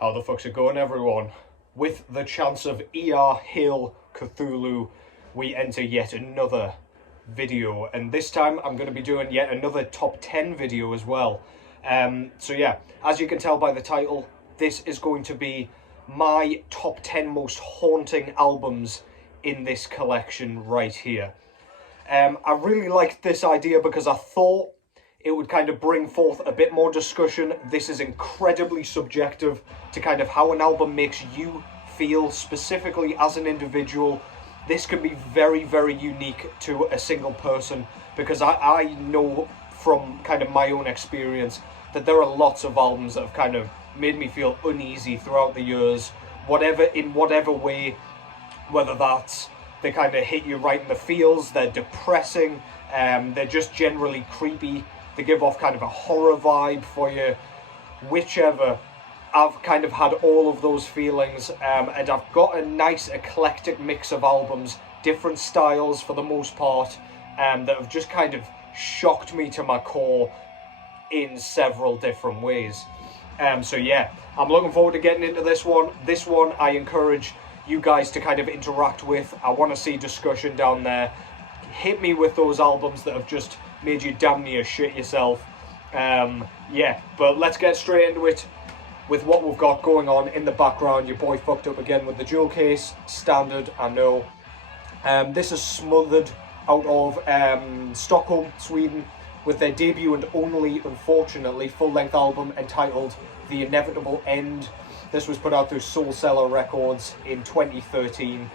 How the fuck's it going, everyone? With the chance of ER Hail Cthulhu, we enter yet another video, and this time I'm going to be doing yet another top 10 video as well. So yeah, as you can tell by the title, this is going to be my top 10 most haunting albums in this collection right here. I really liked this idea because I thought it would kind of bring forth a bit more discussion. This is incredibly subjective to kind of how an album makes you feel specifically as an individual. This can be very, very unique to a single person because I know from kind of my own experience that there are lots of albums that have kind of made me feel uneasy throughout the years, in whatever way, whether that's they kind of hit you right in the feels, they're depressing, they're just generally creepy, they give off kind of a horror vibe for you, whichever. I've kind of had all of those feelings, and I've got a nice eclectic mix of albums, different styles for the most part, that have just kind of shocked me to my core in several different ways. So yeah, I'm looking forward to getting into this one. This one I encourage you guys to kind of interact with. I want to see discussion down there. Hit me with those albums that have just made you damn near shit yourself. Yeah, but let's get straight into it with what we've got going on in the background. Your boy fucked up again with the jewel case. Standard, I know. This is Smothered out of Stockholm, Sweden, with their debut and only, unfortunately, full-length album entitled The Inevitable End. This was put out through Soul Cellar Records in 2013.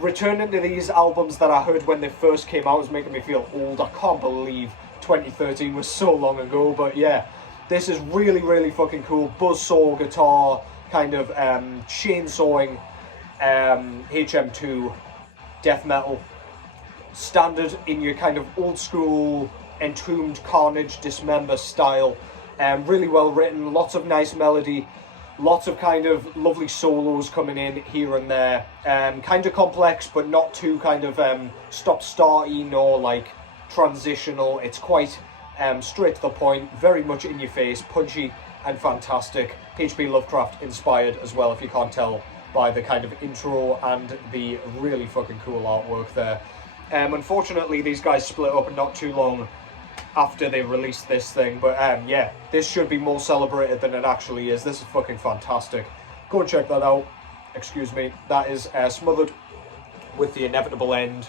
Returning to these albums that I heard when they first came out was making me feel old. I can't believe 2013 was so long ago, but yeah, this is really, really fucking cool. Buzzsaw guitar, kind of chainsawing, HM2, death metal. Standard in your kind of old school Entombed Carnage Dismember style. Really well written, lots of nice melody, lots of kind of lovely solos coming in here and there. Kind of complex, but not too kind of stop-starty nor like transitional. It's quite straight to the point, very much in your face, punchy and fantastic. H.P. Lovecraft inspired as well, if you can't tell by the kind of intro and the really fucking cool artwork there. Unfortunately, these guys split up not too long after they released this thing, but yeah, this should be more celebrated than it actually is. This is fucking fantastic. Go and check that out. Excuse me. That is Smothered with The Inevitable End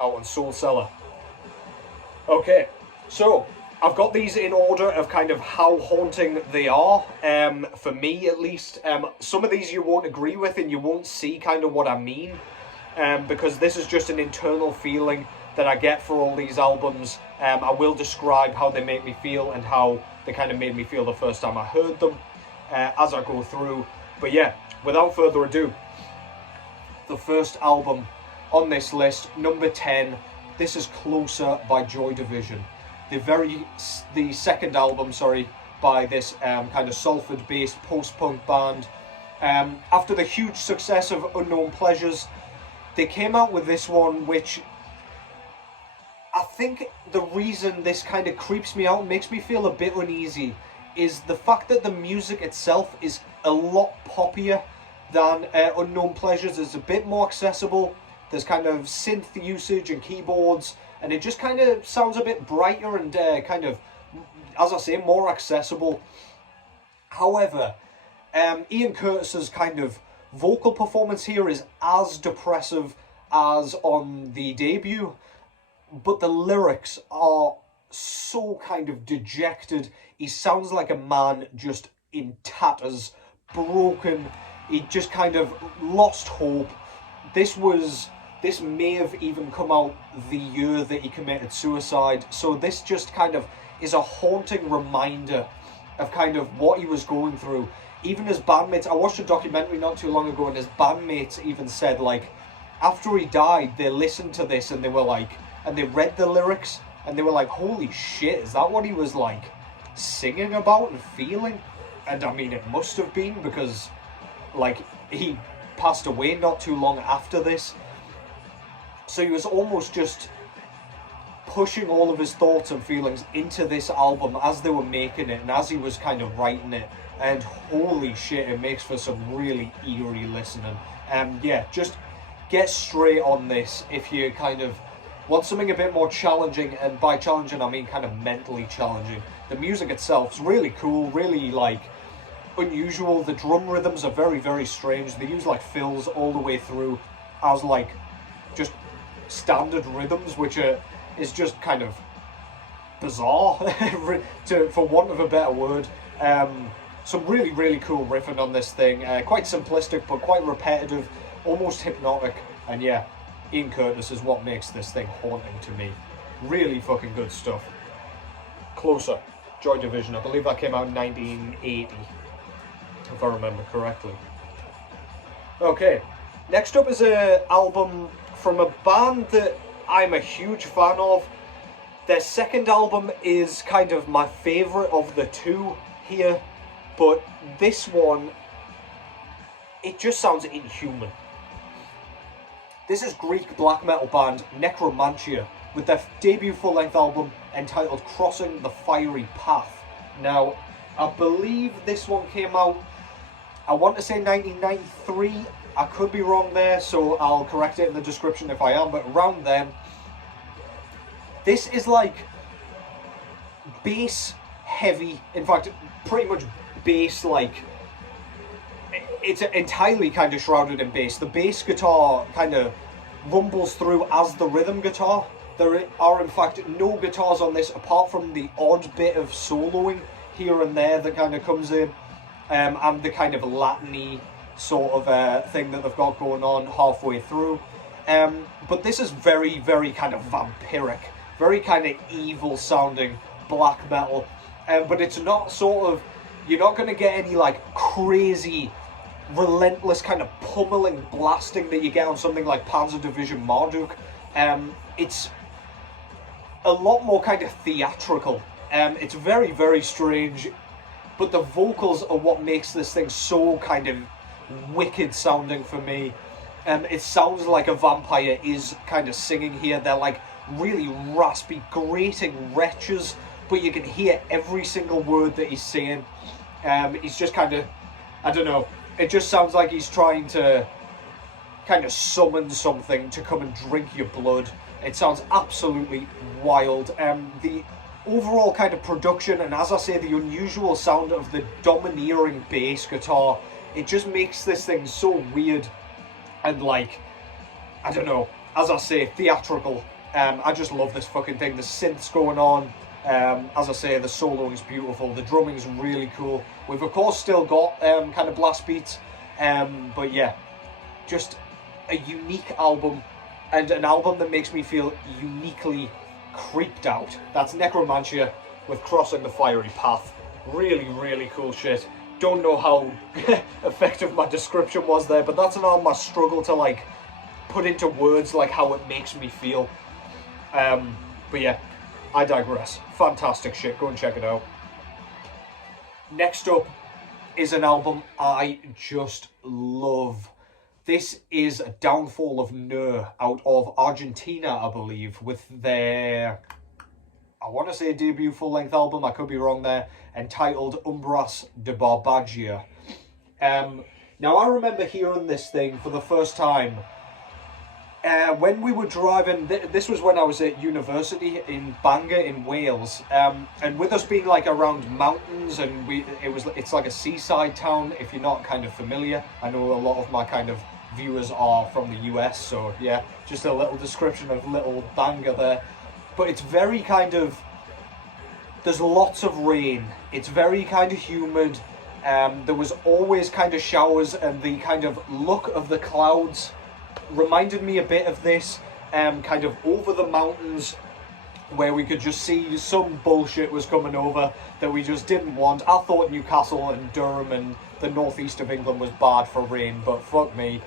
out on Soul Cellar. Okay, so I've got these in order of kind of how haunting they are, for me at least. Some of these you won't agree with and you won't see kind of what I mean, because this is just an internal feeling that I get for all these albums. I will describe how they make me feel and how they kind of made me feel the first time I heard them as I go through. But yeah, without further ado, the first album on this list, number 10, this is Closer by Joy Division. The second album, by this kind of Salford-based post-punk band. After the huge success of Unknown Pleasures, they came out with this one, which I think the reason this kind of creeps me out, makes me feel a bit uneasy, is the fact that the music itself is a lot poppier than Unknown Pleasures. It's a bit more accessible. There's kind of synth usage and keyboards, and it just kind of sounds a bit brighter and kind of, as I say, more accessible. However, Ian Curtis's kind of vocal performance here is as depressive as on the debut, but the lyrics are so kind of dejected. He sounds like a man just in tatters, broken. He just kind of lost hope. This may have even come out the year that he committed suicide, so this just kind of is a haunting reminder of kind of what he was going through. Even his bandmates, I watched a documentary not too long ago, and his bandmates even said, like, after he died, they listened to this and they were like, and they read the lyrics and they were like, holy shit, is that what he was like singing about and feeling? And I mean, it must have been, because like he passed away not too long after this, so he was almost just pushing all of his thoughts and feelings into this album as they were making it and as he was kind of writing it. And holy shit, it makes for some really eerie listening. Yeah, just get straight on this if you kind of want something a bit more challenging, and by challenging I mean kind of mentally challenging. The music itself is really cool, really like unusual. The drum rhythms are very, very strange. They use like fills all the way through as like just standard rhythms, which is just kind of bizarre, for want of a better word. Some really, really cool riffing on this thing. Quite simplistic, but quite repetitive, almost hypnotic. And yeah, Ian Curtis is what makes this thing haunting to me. Really fucking good stuff. Closer, Joy Division. I believe that came out in 1980, if I remember correctly. Okay, next up is an album from a band that I'm a huge fan of. Their second album is kind of my favourite of the two here, but this one, it just sounds inhuman. This is Greek black metal band Necromantia with their debut full-length album entitled Crossing the Fiery Path. Now, I believe this one came out, I want to say 1993. I could be wrong there, so I'll correct it in the description if I am, but around then. This is like bass heavy, in fact, pretty much bass, like, it's entirely kind of shrouded in bass. The bass guitar kind of rumbles through as the rhythm guitar. There are in fact no guitars on this apart from the odd bit of soloing here and there that kind of comes in, and the kind of Latin-y sort of thing that they've got going on halfway through. But this is very, very kind of vampiric, very kind of evil sounding black metal. But it's not sort of, you're not going to get any like crazy, relentless kind of pummeling blasting that you get on something like Panzer Division Marduk. It's a lot more kind of theatrical. It's very, very strange, but the vocals are what makes this thing so kind of wicked sounding for me. It sounds like a vampire is kind of singing here. They're like really raspy, grating retches, but you can hear every single word that he's saying. He's just kind of, I don't know, it just sounds like he's trying to kind of summon something to come and drink your blood. It sounds absolutely wild. The overall kind of production, and as I say, the unusual sound of the domineering bass guitar, it just makes this thing so weird and like, I don't know, as I say, theatrical. I just love this fucking thing. The synths going on. As I say, the soloing's beautiful, the drumming's really cool. We've of course still got kind of blast beats, but yeah, just a unique album, and an album that makes me feel uniquely creeped out. That's Necromantia with Crossing the Fiery Path. Really, really cool shit. Don't know how effective my description was there, but that's an album I struggle to like put into words like how it makes me feel. But yeah, I digress. Fantastic shit, go and check it out. Next up is an album I just love. This is a Downfall of Ner out of Argentina, I believe, with their, I want to say debut full-length album, I could be wrong there, entitled Umbras de Barbagia. Now I remember hearing this thing for the first time when we were driving. This was when I was at university in Bangor in Wales, and with us being like around mountains, and it's like a seaside town. If you're not kind of familiar, I know a lot of my kind of viewers are from the US, so yeah, just a little description of little Bangor there. But it's very kind of, there's lots of rain, it's very kind of humid. There was always kind of showers, and the kind of look of the clouds reminded me a bit of this, kind of over the mountains, where we could just see some bullshit was coming over that we just didn't want. I thought Newcastle and Durham and the northeast of England was bad for rain, but fuck me,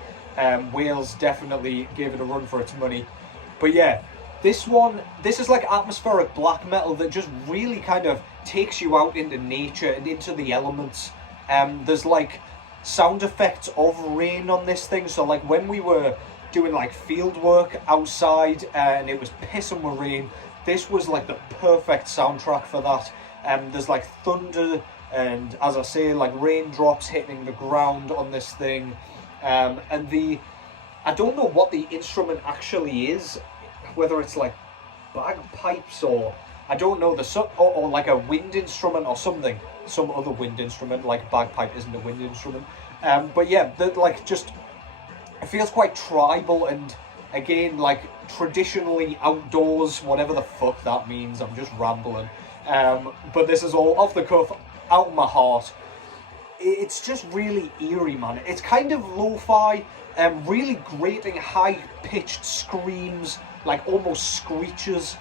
Wales definitely gave it a run for its money. But yeah, this is like atmospheric black metal that just really kind of takes you out into nature and into the elements. There's like sound effects of rain on this thing, so like when we were doing like field work outside and it was pissing with rain, this was like the perfect soundtrack for that. There's like thunder and, as I say, like raindrops hitting the ground on this thing. And I don't know what the instrument actually is, whether it's like bagpipes or I don't know, or like a wind instrument or something, some other wind instrument. Like bagpipe isn't a wind instrument, but yeah, like just it feels quite tribal and again like traditionally outdoors, whatever the fuck that means. I'm just rambling, but this is all off the cuff, out of my heart. It's just really eerie, man. It's kind of lo-fi, really grating high-pitched screams, like almost screeches,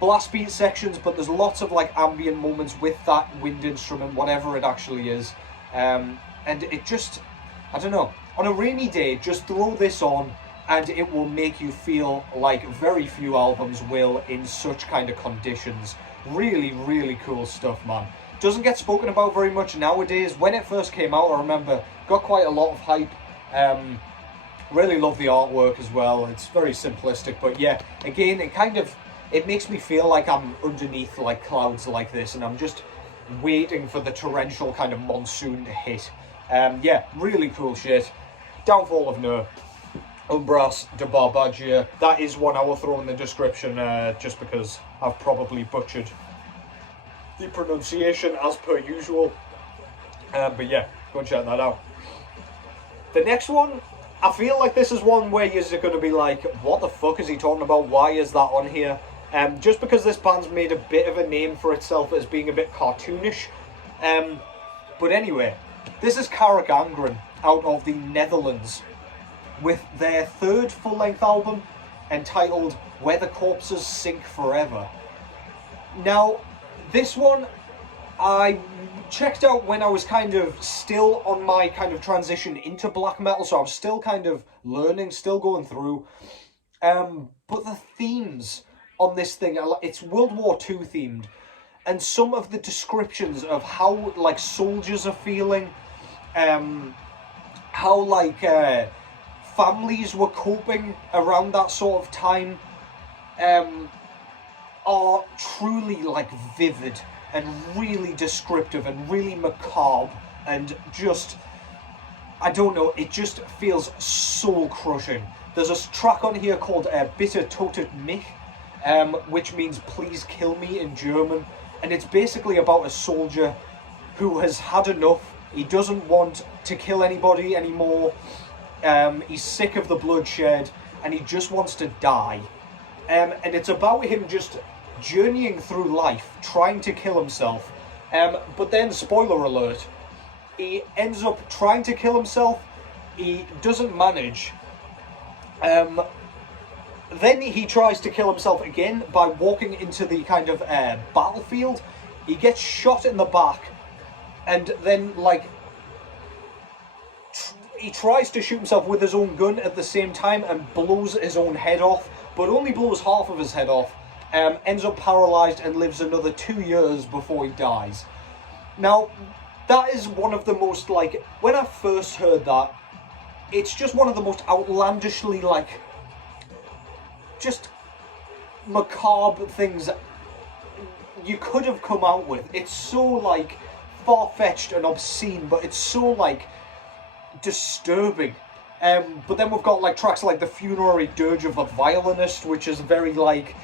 blast beat sections, but there's lots of like ambient moments with that wind instrument, whatever it actually is, and it just, I don't know, on a rainy day, just throw this on and it will make you feel like very few albums will in such kind of conditions. Really, really cool stuff, man. Doesn't get spoken about very much nowadays. When it first came out, I remember, got quite a lot of hype. Really love the artwork as well. It's very simplistic, but yeah, again, it makes me feel like I'm underneath like clouds like this, and I'm just waiting for the torrential kind of monsoon to hit. Yeah, really cool shit. Downfall of Ner, Umbras de Barbagia. That is one I will throw in the description, just because I've probably butchered the pronunciation as per usual. But yeah, go and check that out. The next one, I feel like this is one where you're going to be like, what the fuck is he talking about? Why is that on here? Just because this band's made a bit of a name for itself as being a bit cartoonish. But anyway, this is Cara Gangren out of the Netherlands with their third full-length album entitled Where the Corpses Sink Forever. Now, this one I checked out when I was kind of still on my kind of transition into black metal, so I was still kind of learning, still going through. But the themes on this thing, it's World War II themed, and some of the descriptions of how like soldiers are feeling, how like families were coping around that sort of time, are truly like vivid and really descriptive and really macabre, and just, I don't know, it just feels soul crushing. There's a track on here called Bitte Totet mich, which means please kill me in German, and it's basically about a soldier who has had enough. He doesn't want to kill anybody anymore. He's sick of the bloodshed and he just wants to die. And it's about him just journeying through life, trying to kill himself. But then, spoiler alert, he ends up trying to kill himself. He doesn't manage. Then he tries to kill himself again by walking into the kind of battlefield. He gets shot in the back, and then like he tries to shoot himself with his own gun at the same time and blows his own head off, but only blows half of his head off. Ends up paralyzed and lives another 2 years before he dies. Now, that is one of the most, like, when I first heard that, it's just one of the most outlandishly, like, just macabre things you could have come out with. It's so, like, far-fetched and obscene, but it's so, like, disturbing. But then we've got, like, tracks like The Funerary Dirge of the Violinist, which is very, like,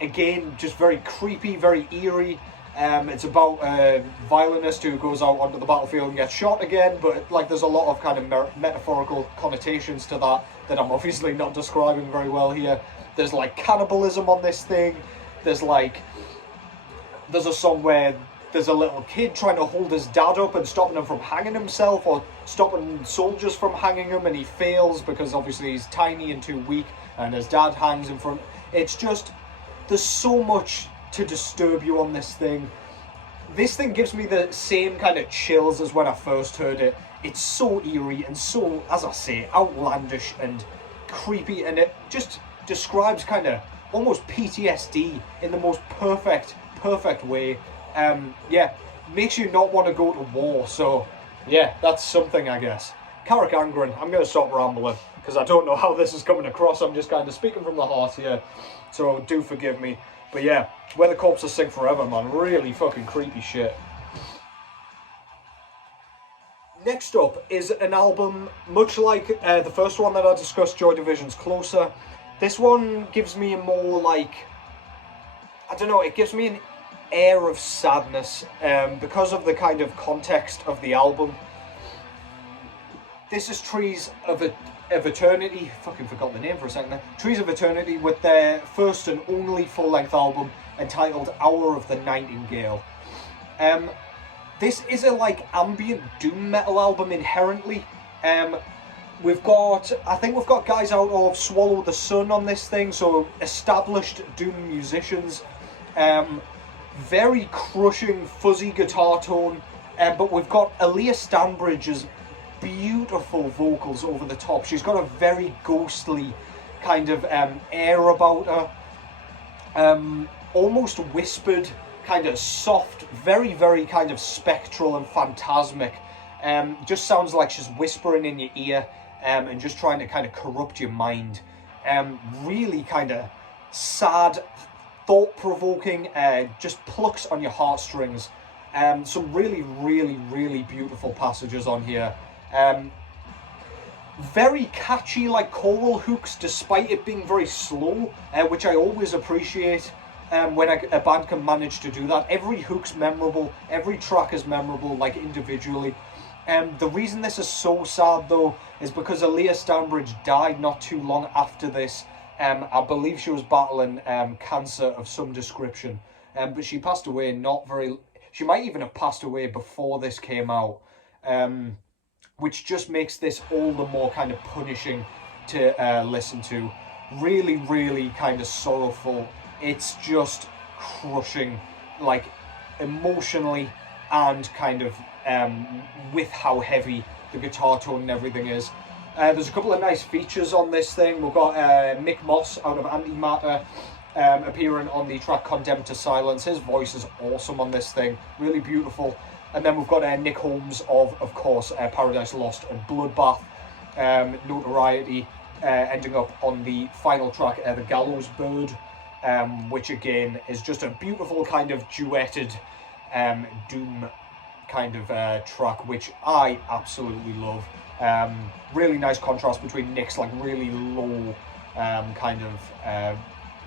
again, just very creepy, very eerie. It's about a violinist who goes out onto the battlefield and gets shot again, but like there's a lot of kind of metaphorical connotations to that I'm obviously not describing very well here. There's like cannibalism on this thing. There's a song where there's a little kid trying to hold his dad up and stopping him from hanging himself, or stopping soldiers from hanging him, and he fails because obviously he's tiny and too weak, and his dad hangs him from. It's just, there's so much to disturb you on this thing. This thing gives me the same kind of chills as when I first heard it. It's so eerie and so, as I say, outlandish and creepy, and it just describes kind of almost PTSD in the most perfect way. Yeah, makes you not want to go to war, so yeah, that's something, I guess. Carach Angren, I'm going to stop rambling. because I don't know how this is coming across. I'm just kind of speaking from the heart here, so do forgive me. But yeah, Where the Corpses Sing Forever, man, really fucking creepy shit. Next up is an album, much like the first one that I discussed, Joy Division's Closer. This one gives me a more, like, I don't know, it gives me an air of sadness because of the kind of context of the album. This is Trees of Eternity, fucking forgot the name for a second there. Trees of Eternity, with their first and only full-length album entitled Hour of the Nightingale. This is a like ambient doom metal album inherently. I think we've got guys out of Swallow the Sun on this thing, so established doom musicians. Very crushing, fuzzy guitar tone, but we've got Aaliyah Stanbridge's beautiful vocals over the top. She's got a very ghostly kind of air about her, almost whispered, kind of soft, very, very kind of spectral and phantasmic. Just sounds like she's whispering in your ear and just trying to kind of corrupt your mind. Really kind of sad, thought-provoking, just plucks on your heartstrings. Some really, really, really beautiful passages on here. Very catchy, like choral hooks, despite it being very slow, which I always appreciate. When a band can manage to do that. Every hook's memorable, every track is memorable, like individually. The reason this is so sad though is because Aaliyah Stanbridge died not too long after this. I believe she was battling cancer of some description, but she passed away she might even have passed away before this came out, which just makes this all the more kind of punishing to listen to. Really, really kind of sorrowful. It's just crushing, like, emotionally and kind of with how heavy the guitar tone and everything is. There's a couple of nice features on this thing. We've got Mick Moss out of Antimatter appearing on the track Condemned to Silence. His voice is awesome on this thing, really beautiful. And then we've got Nick Holmes of course, Paradise Lost and Bloodbath, notoriety, ending up on the final track, The Gallows Bird. Which again is just a beautiful kind of duetted doom kind of track, which I absolutely love. Really nice contrast between Nick's like really low kind of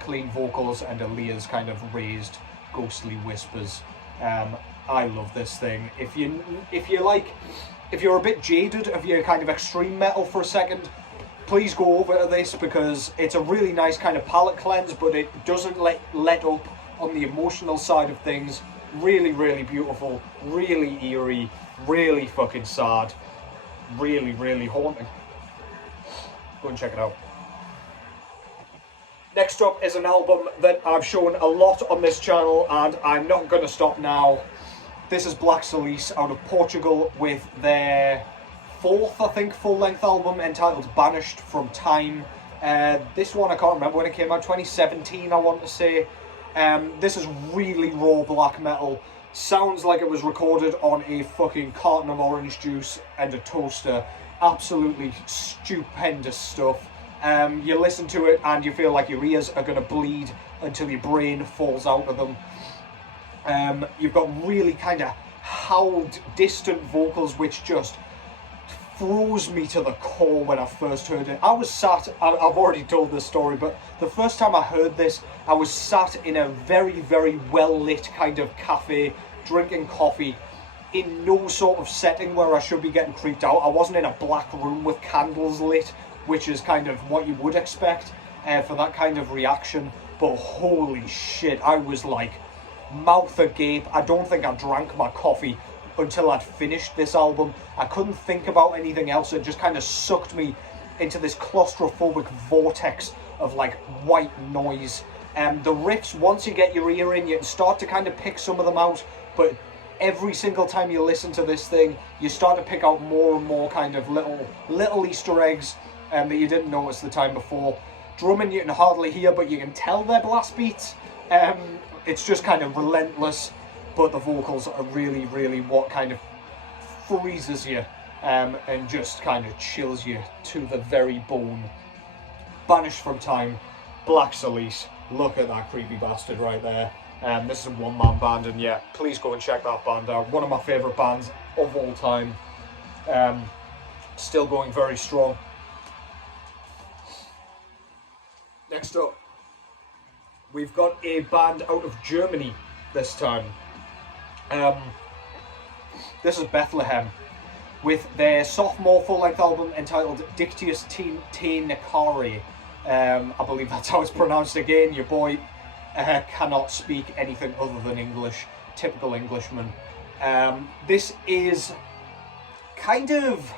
clean vocals and Aaliyah's kind of raised ghostly whispers. I love this thing. If you're a bit jaded of your kind of extreme metal for a second, please go over to this, because it's a really nice kind of palate cleanse, but it doesn't let up on the emotional side of things. Really, really beautiful, really eerie, really fucking sad, really, really haunting. Go and check it out. Next up is an album that I've shown a lot on this channel, and I'm not going to stop now. This is Black Cilice out of Portugal with their fourth, I think, full-length album entitled Banished from Time. This one, I can't remember when it came out, 2017 I want to say. This is really raw black metal. Sounds like it was recorded on a fucking carton of orange juice and a toaster. Absolutely stupendous stuff. You listen to it and you feel like your ears are going to bleed until your brain falls out of them. You've got really kind of howled, distant vocals which just froze me to the core when I first heard it. I was sat, I've already told this story, but the first time I heard this, I was sat in a very, very well-lit kind of cafe, drinking coffee, in no sort of setting where I should be getting creeped out. I wasn't in a black room with candles lit, which is kind of what you would expect for that kind of reaction, but holy shit, I was like mouth agape. I don't think I drank my coffee until I'd finished this album. I couldn't think about anything else. It just kind of sucked me into this claustrophobic vortex of like white noise. The riffs, once you get your ear in, you can start to kind of pick some of them out, but every single time you listen to this thing, you start to pick out more and more kind of little Easter eggs that you didn't notice the time before. Drumming you can hardly hear, but you can tell they're blast beats. It's just kind of relentless, but the vocals are really, really what kind of freezes you and just kind of chills you to the very bone. Banished from Time, Black Cilice. Look at that creepy bastard right there. This is a one-man band, and yeah, please go and check that band out. One of my favourite bands of all time. Still going very strong. Next up, we've got a band out of Germany this time. This is Bethlehem, with their sophomore full-length album entitled Dictius te Necare. I believe that's how it's pronounced again. Your boy cannot speak anything other than English. Typical Englishman. This is kind of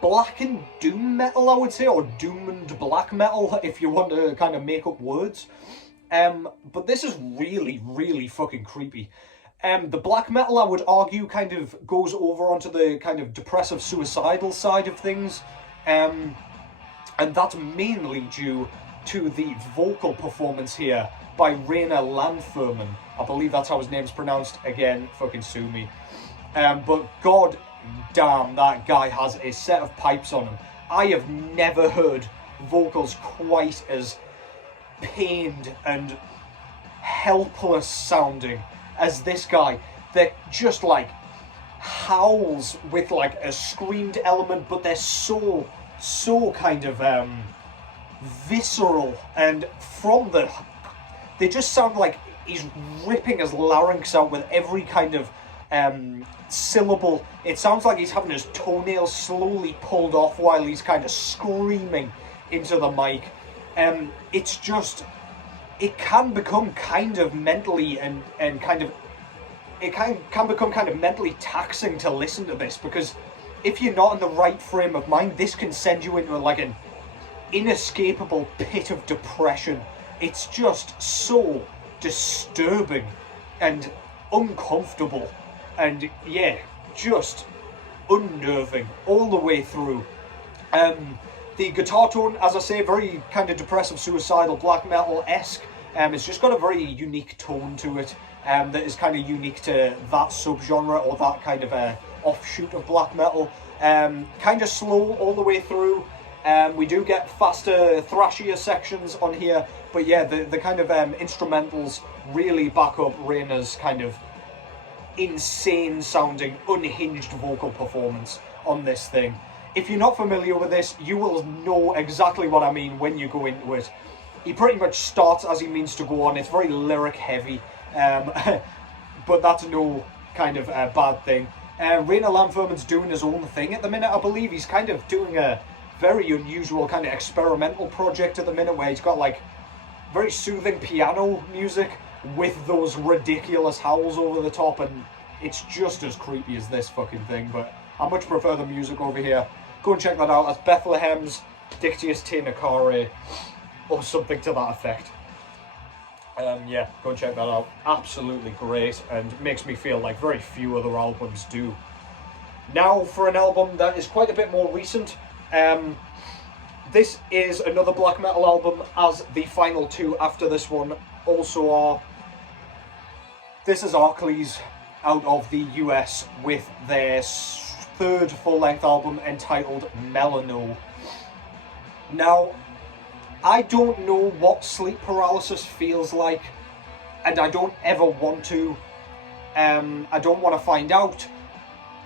black and doom metal, I would say, or doom and black metal, if you want to kind of make up words. But this is really, really fucking creepy. The black metal, I would argue, kind of goes over onto the kind of depressive, suicidal side of things. And that's mainly due to the vocal performance here by Rainer Landferman. I believe that's how his name's pronounced. Again, fucking sue me. But god damn, that guy has a set of pipes on him. I have never heard vocals quite as pained and helpless sounding as this guy. They're just like howls with like a screamed element, but they're so kind of visceral, and they just sound like he's ripping his larynx out with every kind of syllable. It sounds like he's having his toenails slowly pulled off while he's kind of screaming into the mic. It's just, it can become kind of mentally and kind of, it can become kind of mentally taxing to listen to this, because if you're not in the right frame of mind, this can send you into like an inescapable pit of depression. It's just so disturbing and uncomfortable, and yeah, just unnerving all the way through. The guitar tone, as I say, very kind of depressive, suicidal, black metal-esque. It's just got a very unique tone to it that is kind of unique to that subgenre, or that kind of offshoot of black metal. Kind of slow all the way through. We do get faster, thrashier sections on here, but yeah, the kind of instrumentals really back up Rainer's kind of insane sounding, unhinged vocal performance on this thing. If you're not familiar with this, you will know exactly what I mean when you go into it. He pretty much starts as he means to go on. It's very lyric heavy, but that's no kind of bad thing. Rainer Landferman's doing his own thing at the minute, I believe. He's kind of doing a very unusual kind of experimental project at the minute, where he's got like very soothing piano music with those ridiculous howls over the top, and it's just as creepy as this fucking thing, but I much prefer the music over here. Go and check that out. That's Bethlehem's Dictius te Necare, or something to that effect. Yeah, go and check that out. Absolutely great, and makes me feel like very few other albums do. Now for an album that is quite a bit more recent. This is another black metal album, as the final two after this one also are. This is Akhlys out of the US with their third full-length album entitled Melinoë. Now, I don't know what sleep paralysis feels like, and I don't ever want to. I don't want to find out.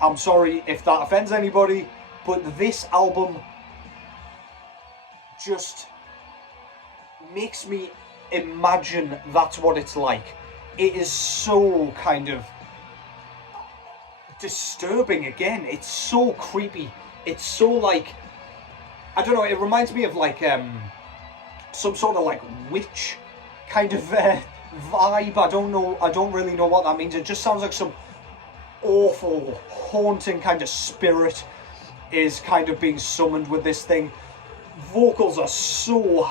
I'm sorry if that offends anybody, but this album just makes me imagine that's what it's like. It is so kind of disturbing again. It's so creepy. It's so like, I don't know, it reminds me of like some sort of like witch kind of vibe. I don't really know what that means. It just sounds like some awful, haunting kind of spirit is kind of being summoned with this thing. Vocals are so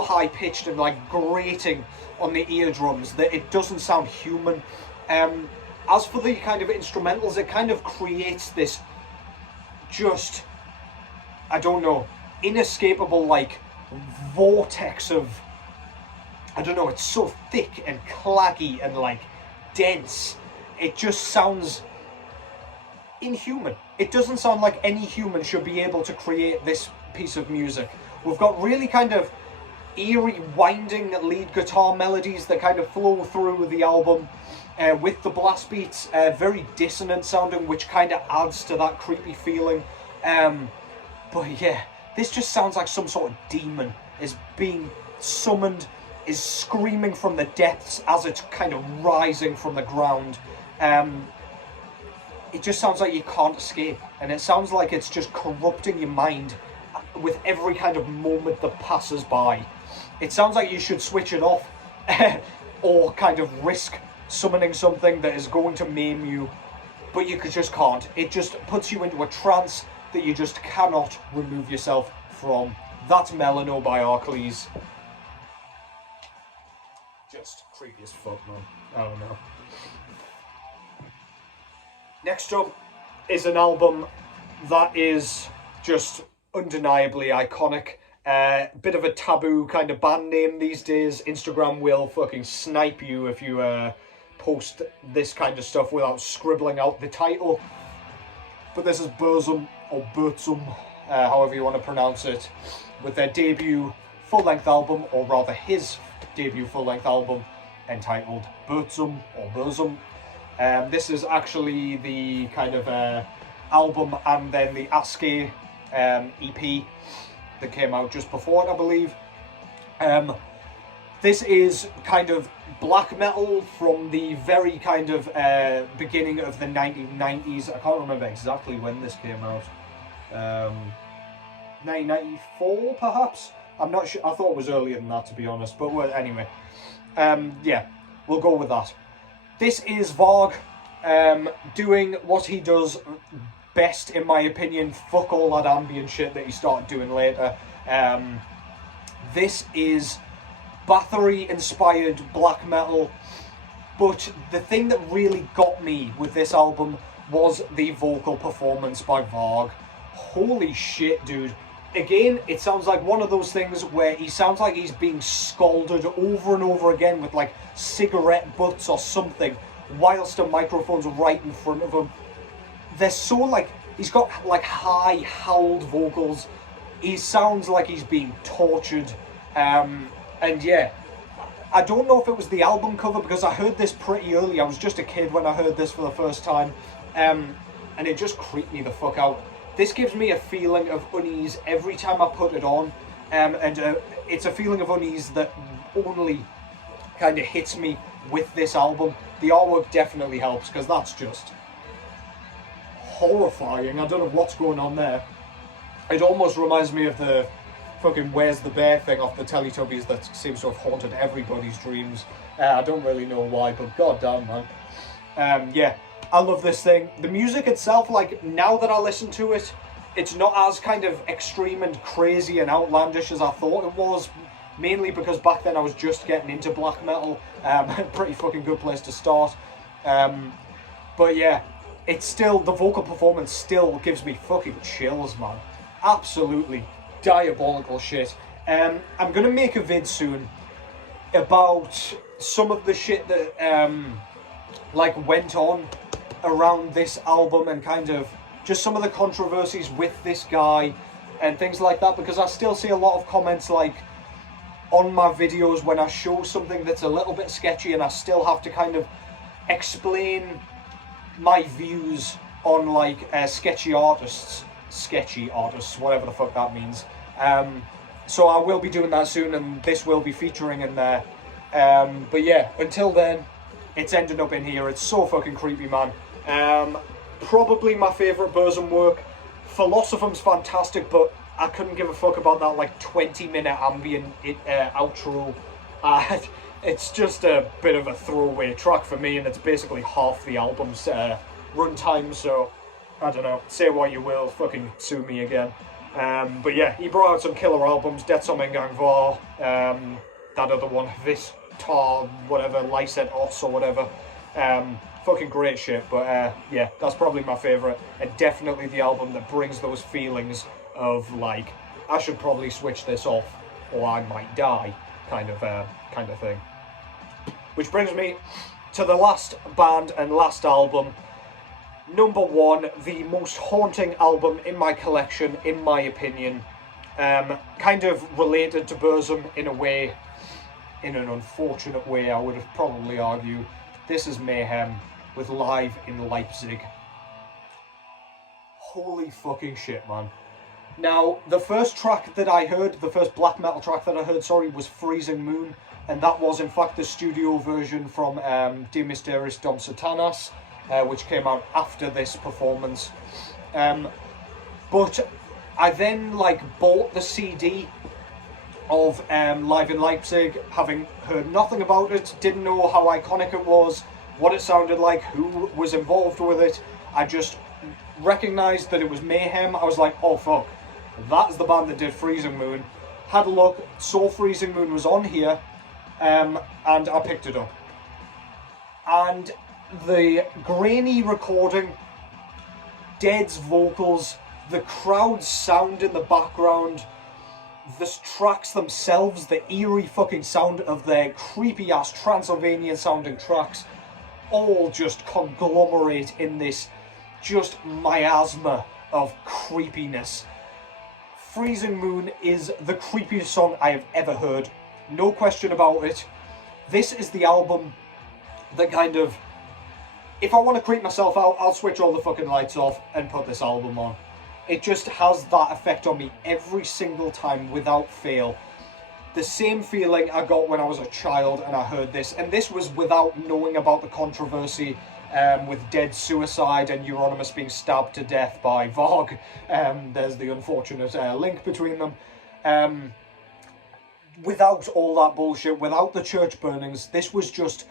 high pitched and like grating on the eardrums that it doesn't sound human. As for the kind of instrumentals, it kind of creates this just, I don't know, inescapable like vortex of, I don't know, it's so thick and claggy and like dense. It just sounds inhuman. it doesn't sound like any human should be able to create this piece of music. We've got really kind of eerie, winding lead guitar melodies that kind of flow through the album, with the blast beats very dissonant sounding, which kind of adds to that creepy feeling. But yeah, this just sounds like some sort of demon is being summoned, is screaming from the depths as it's kind of rising from the ground. It just sounds like you can't escape, and it sounds like it's just corrupting your mind with every kind of moment that passes by. It sounds like you should switch it off or kind of risk summoning something that is going to maim you, but you just can't. It just puts you into a trance that you just cannot remove yourself from. That's Melinoë by Akhlys. Just creepy as fuck, man. I don't know. Next up is an album that is just undeniably iconic. Bit of a taboo kind of band name these days. Instagram will fucking snipe you if you post this kind of stuff without scribbling out the title. But this is Burzum, or Burzum, however you want to pronounce it, with their debut full-length album, or rather his debut full-length album, entitled Burzum, or Burzum. This is actually the kind of album and then the ASCII EP that came out just before it, I believe. This is kind of black metal from the very kind of beginning of the 1990s. I can't remember exactly when this came out. 1994 perhaps? I'm not sure. I thought it was earlier than that, to be honest. But well, anyway. Yeah, we'll go with that. This is Varg doing what he does best, in my opinion. Fuck all that ambient shit that he started doing later. This is Bathory-inspired black metal, but the thing that really got me with this album was the vocal performance by Varg. Holy shit, dude. Again, it sounds like one of those things where he sounds like he's being scalded over and over again with like cigarette butts or something, whilst a microphone's right in front of him. They're so like, he's got like high howled vocals. He sounds like he's being tortured. And yeah, I don't know if it was the album cover, because I heard this pretty early. I was just a kid when I heard this for the first time. And it just creeped me the fuck out. This gives me a feeling of unease every time I put it on. It's a feeling of unease that only kind of hits me with this album. The artwork definitely helps, because that's just horrifying. I don't know what's going on there. It almost reminds me of the fucking Where's the Bear thing off the Teletubbies that seems to have haunted everybody's dreams. I don't really know why, but goddamn, man. Yeah, I love this thing. The music itself, like, now that I listen to it, it's not as kind of extreme and crazy and outlandish as I thought it was, mainly because back then I was just getting into black metal. Pretty fucking good place to start. But yeah, it's still, the vocal performance still gives me fucking chills, man. Absolutely diabolical shit. I'm gonna make a vid soon about some of the shit that like went on around this album, and kind of just some of the controversies with this guy and things like that, because I still see a lot of comments like on my videos when I show something that's a little bit sketchy, and I still have to kind of explain my views on like sketchy artists, whatever the fuck that means. So I will be doing that soon, and this will be featuring in there. But yeah, until then, it's ended up in here. It's so fucking creepy, man. Probably my favourite Burzum work. Philosophum's fantastic, but I couldn't give a fuck about that like 20-minute ambient outro. It's just a bit of a throwaway track for me, and it's basically half the album's runtime, so I don't know, say what you will, fucking sue me again. But yeah, he brought out some killer albums, Det som en gang var, that other one, Vis Tar, whatever, Lyset Os or whatever. Fucking great shit, but yeah, that's probably my favourite, and definitely the album that brings those feelings of like, I should probably switch this off or I might die kind of thing. Which brings me to the last band and last album. number one, the most haunting album in my collection, in my opinion. Kind of related to Burzum in a way, in an unfortunate way, I would have probably argue. This is Mayhem with Live in Leipzig. Holy fucking shit, man. Now, the first track that I heard, the first black metal track that I heard, sorry, was Freezing Moon, and that was in fact the studio version from De Mysteris Dom Satanas, which came out after this performance. But I then bought the CD of Live in Leipzig, having heard nothing about it, didn't know how iconic it was, what it sounded like, who was involved with it. I just recognised that it was Mayhem. I was like, oh fuck, that's the band that did Freezing Moon. Had a look, saw Freezing Moon was on here, and I picked it up. And the grainy recording, Dead's vocals, the crowd's sound in the background, the tracks themselves, the eerie fucking sound of their creepy ass Transylvanian sounding tracks, all just conglomerate in this just miasma of creepiness. Freezing Moon is the creepiest song I have ever heard, no question about it. This is the album that kind of, if I want to creep myself out, I'll switch all the fucking lights off and put this album on. It just has that effect on me every single time without fail. The same feeling I got when I was a child and I heard this, and this was without knowing about the controversy with Dead Suicide and Euronymous being stabbed to death by Varg. There's the unfortunate link between them. Without all that bullshit, without the church burnings, this was just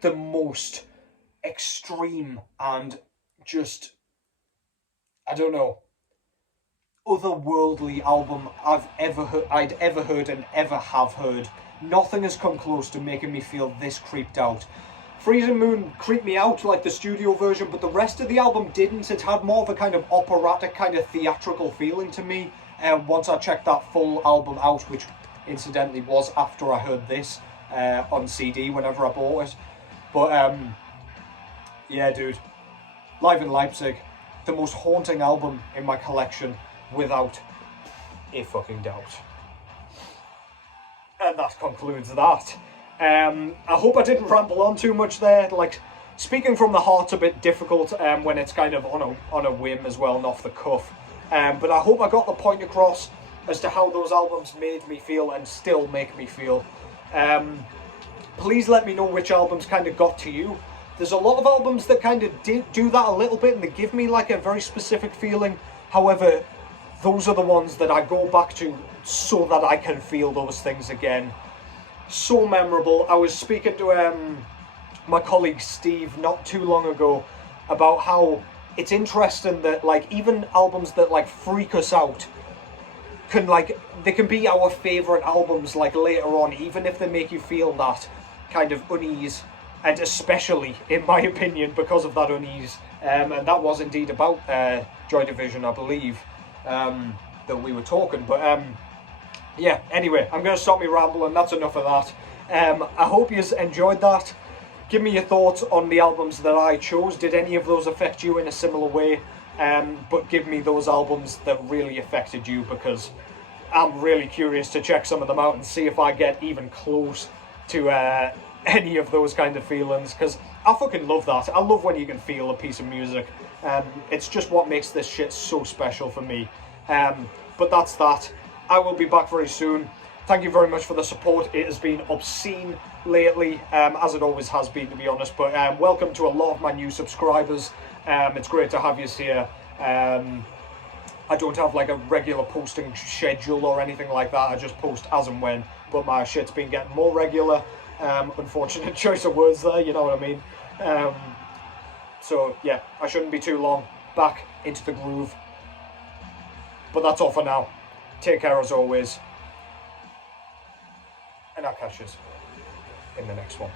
the most extreme and just, I don't know, otherworldly album I'd ever heard and ever have heard. Nothing has come close to making me feel this creeped out. Freezing Moon creeped me out like the studio version, but the rest of the album didn't. It had more of a kind of operatic, kind of theatrical feeling to me. Once I checked that full album out, which incidentally was after I heard this on CD whenever I bought it. But yeah, dude, Live in Leipzig, the most haunting album in my collection, without a fucking doubt. And that concludes that. I hope I didn't ramble on too much there. Like, speaking from the heart's a bit difficult when it's kind of on a whim as well and off the cuff. But I hope I got the point across as to how those albums made me feel and still make me feel. Please let me know which albums kind of got to you. There's a lot of albums that kind of do that a little bit and they give me like a very specific feeling. However, those are the ones that I go back to so that I can feel those things again. So memorable. I was speaking to my colleague Steve not too long ago about how it's interesting that like even albums that like freak us out can they can be our favourite albums like later on, even if they make you feel that kind of unease, and especially in my opinion because of that unease. And that was indeed about Joy Division, I believe, that we were talking. But yeah, anyway, I'm going to stop me rambling. That's enough of that. I hope you enjoyed that. Give me your thoughts on the albums that I chose. Did any of those affect you in a similar way? But give me those albums that really affected you, because I'm really curious to check some of them out and see if I get even close to any of those kind of feelings, because I fucking love that. I love when you can feel a piece of music. It's just what makes this shit so special for me. But that's that. I will be back very soon. Thank you very much for the support. It has been obscene lately, as it always has been, to be honest. But welcome to a lot of my new subscribers. It's great to have you here. I don't have like a regular posting schedule or anything like that. I just post as and when. But my shit's been getting more regular. Unfortunate choice of words there, you know what I mean. So yeah, I shouldn't be too long. Back into the groove. But that's all for now. Take care as always. And I'll catch you in the next one.